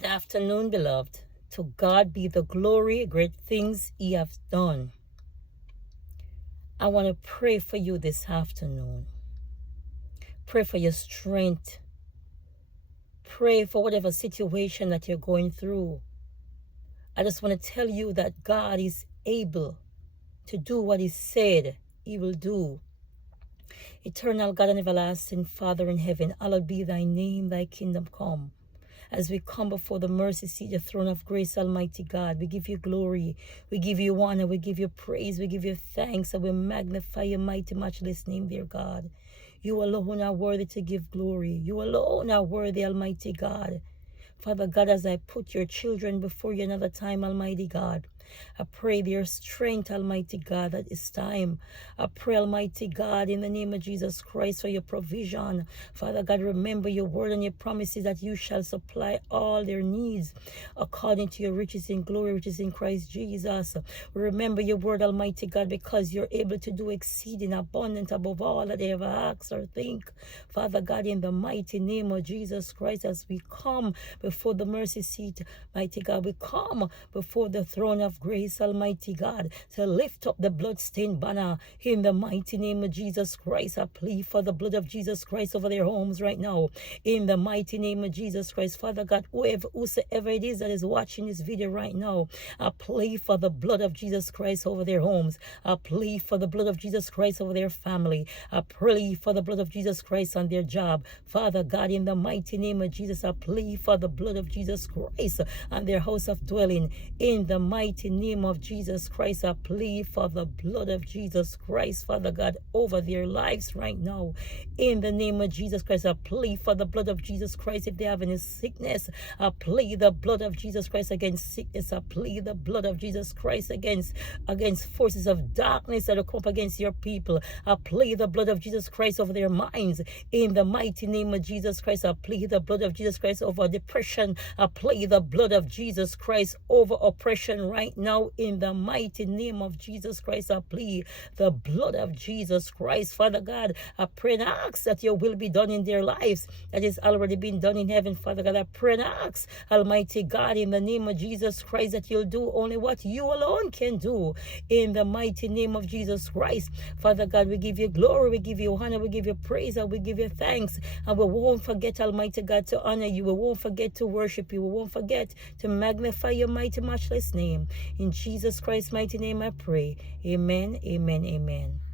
Good afternoon, beloved. To God be the glory, great things He hath done. I want to pray for you this afternoon. Pray for your strength. Pray for whatever situation that you're going through. I just want to tell you that God is able to do what He said He will do. Eternal God and everlasting Father in heaven, hallowed be thy name, thy kingdom come. As we come before the mercy seat, the throne of grace, Almighty God, we give you glory, we give you honor, we give you praise, we give you thanks, and we magnify your mighty, matchless name, dear God. You alone are worthy to give glory. You alone are worthy, Almighty God. Father God, as I put your children before you another time, Almighty God, I pray their strength, Almighty God, at this time. I pray, Almighty God, in the name of Jesus Christ, for your provision. Father God, remember your word and your promises that you shall supply all their needs according to your riches in glory, which is in Christ Jesus. Remember your word, Almighty God, because you're able to do exceeding abundant above all that they ever ask or think. Father God, in the mighty name of Jesus Christ, as we come before the mercy seat, mighty God, we come before the throne of grace, Almighty God, to lift up the bloodstained banner in the mighty name of Jesus Christ. I plead for the blood of Jesus Christ over their homes right now in the mighty name of Jesus Christ. Father God, whosoever it is that is watching this video right now, I plead for the blood of Jesus Christ over their homes. I plead for the blood of Jesus Christ over their family. I plead for the blood of Jesus Christ on their job. Father God, in the mighty name of Jesus, I plead for the blood of Jesus Christ on their house of dwelling. In the mighty name of Jesus Christ, I plead for the blood of Jesus Christ, Father God, over their lives right now. In the name of Jesus Christ, I plead for the blood of Jesus Christ if they have any sickness. I plead the blood of Jesus Christ against sickness. I plead the blood of Jesus Christ against forces of darkness that will come up against your people. I plead the blood of Jesus Christ over their minds. In the mighty name of Jesus Christ, I plead the blood of Jesus Christ over depression. I plead the blood of Jesus Christ over oppression right now. In the mighty name of Jesus Christ, I plead the blood of Jesus Christ. Father God, I pray and ask that your will be done in their lives that is already been done in heaven. Father God, I pray and ask, Almighty God, in the name of Jesus Christ, that you'll do only what you alone can do. In the mighty name of Jesus Christ, Father God, we give you glory, we give you honor, we give you praise, and we give you thanks. And we won't forget, Almighty God, to honor you. We won't forget to worship you. We won't forget to magnify your mighty, matchless name. In Jesus Christ's mighty name I pray. Amen, amen, amen.